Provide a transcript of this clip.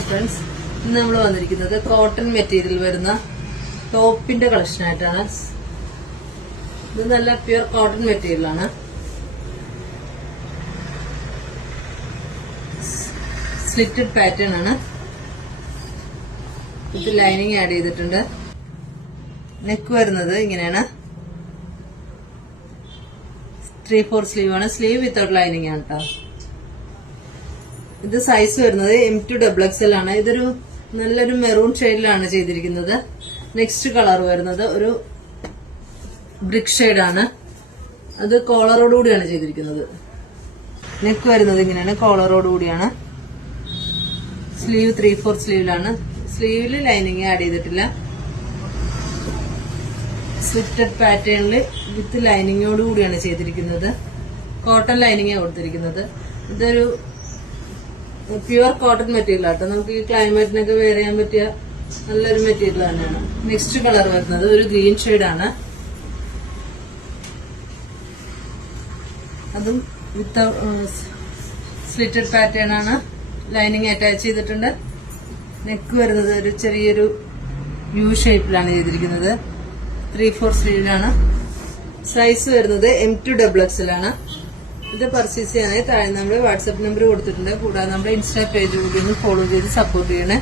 Hi friends, ഇന്ന് നമ്മൾ വന്നിരിക്കുന്നത് കോട്ടൺ മെറ്റീരിയൽ വരുന്ന ടോപ്പിന്റെ കളക്ഷൻ ആയിട്ടാണ്. ഇത് നല്ല പ്യുർ കോട്ടൺ മെറ്റീരിയൽ ആണ്. സ്ലിറ്റഡ് പാറ്റേൺ ആണ്. ഇത് ലൈനിങ് ആഡ് ചെയ്തിട്ടുണ്ട്. നെക്ക് വരുന്നത് ഇങ്ങനെയാണ്. 3/4 സ്ലീവ് ആണ്. സ്ലീവ് വിത്തൗട്ട് ലൈനിങ് ആണ് കേട്ടോ. ഇത് സൈസ് വരുന്നത് M2 XXL ആണ്. ഇതൊരു നല്ലൊരു മെറൂൺ ഷെയ്ഡിലാണ് ചെയ്തിരിക്കുന്നത്. നെക്സ്റ്റ് കളർ വരുന്നത് ഒരു ബ്രിക്ക് ഷെയ്ഡാണ്. അത് കോളറോടുകൂടിയാണ് ചെയ്തിരിക്കുന്നത്. നെക്ക് വരുന്നത് ഇങ്ങനെയാണ്, കോളറോടുകൂടിയാണ്. സ്ലീവ് 3/4 സ്ലീവിലാണ്. സ്ലീവില് ലൈനിങ് ആഡ് ചെയ്തിട്ടില്ല. സ്ലിറ്റഡ് പാറ്റേണിൽ വിത്ത് ലൈനിങ്ങോട് കൂടിയാണ് ചെയ്തിരിക്കുന്നത്. കോട്ടൺ ലൈനിങ്ങാണ് കൊടുത്തിരിക്കുന്നത്. ഇതൊരു പ്യുവർ കോട്ടൺ മെറ്റീരിയൽ ആട്ടോ. നമുക്ക് ഈ ക്ലൈമറ്റിനൊക്കെ വെയർ ചെയ്യാൻ പറ്റിയ നല്ലൊരു മെറ്റീരിയൽ തന്നെയാണ്. നെക്സ്റ്റ് കളർ വരുന്നത് ഒരു ഗ്രീൻ ഷെയ്ഡാണ്. അതും വിത്ത് സ്ലിറ്റഡ് പാറ്റേൺ ആണ്. ലൈനിങ് അറ്റാച്ച് ചെയ്തിട്ടുണ്ട്. നെക്ക് വരുന്നത് ഒരു ചെറിയൊരു യു ഷേപ്പിലാണ് ചെയ്തിരിക്കുന്നത്. 3/4 സ്ലീവിലാണ്. സൈസ് വരുന്നത് M2 XXL ആണ്. ഇത് പർച്ചേസ് ചെയ്യാനായി താഴെ നമ്മുടെ വാട്സ്ആപ്പ് നമ്പർ കൊടുത്തിട്ടുണ്ട്. കൂടാതെ നമ്മുടെ ഇൻസ്റ്റാ പേജ് കൂടി ഒന്ന് ഫോളോ ചെയ്ത് സപ്പോർട്ട് ചെയ്യണേ.